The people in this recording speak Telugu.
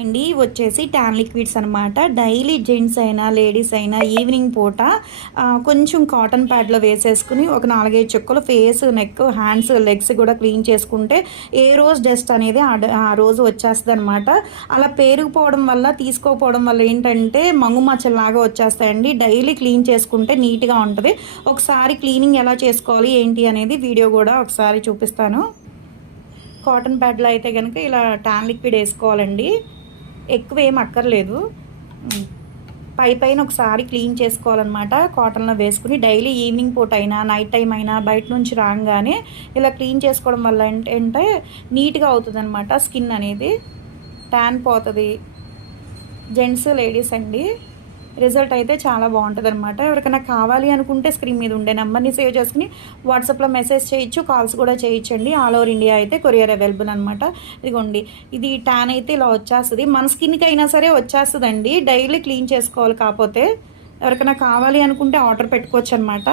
అండి వచ్చేసి ట్యాన్ లిక్విడ్స్ అనమాట. డైలీ జెంట్స్ అయినా లేడీస్ అయినా ఈవినింగ్ పూట కొంచెం కాటన్ ప్యాడ్లో వేసేసుకుని ఒక 4-5 చుక్కలు ఫేస్, నెక్, హ్యాండ్స్, లెగ్స్ కూడా క్లీన్ చేసుకుంటే ఏ రోజు డస్ట్ అనేది ఆ రోజు వచ్చేస్తుంది అనమాట. అలా పేరుకుపోవడం వల్ల, తీసుకోకపోవడం వల్ల ఏంటంటే మంగు మచ్చల్లాగా వచ్చేస్తాయండి. డైలీ క్లీన్ చేసుకుంటే నీట్గా ఉంటుంది. ఒకసారి క్లీనింగ్ ఎలా చేసుకోవాలి ఏంటి అనేది వీడియో కూడా ఒకసారి చూపిస్తాను. కాటన్ ప్యాడ్లో అయితే కనుక ఇలా ట్యాన్ లిక్విడ్ వేసుకోవాలండి. ఎక్కువ ఏం అక్కర్లేదు. పైన ఒకసారి క్లీన్ చేసుకోవాలన్నమాట. కాటన్లో వేసుకుని డైలీ ఈవినింగ్ పూట అయినా నైట్ టైం అయినా బయట నుంచి రాగానే ఇలా క్లీన్ చేసుకోవడం వల్ల ఏంటంటే నీట్గా అవుతుంది అనమాట. స్కిన్ అనేది ట్యాన్ పోతుంది. జెంట్స్, లేడీస్ అండి. రిజల్ట్ అయితే చాలా బాగుంటుంది అనమాట. ఎవరికైనా కావాలి అనుకుంటే స్క్రీన్ మీద ఉండే నెంబర్ని సేవ్ చేసుకుని వాట్సాప్లో మెసేజ్ చేయొచ్చు, కాల్స్ కూడా చేయొచ్చండి. ఆల్ ఓవర్ ఇండియా అయితే కొరియర్ అవైలబుల్ అనమాట. ఇదిగోండి, ఇది ట్యాన్ అయితే ఇలా వచ్చేస్తుంది. మన స్కిన్కి అయినా సరే వచ్చేస్తుందండి. డైలీ క్లీన్ చేసుకోవాలి. కాకపోతే ఎవరికైనా కావాలి అనుకుంటే ఆర్డర్ పెట్టుకోవచ్చు అనమాట.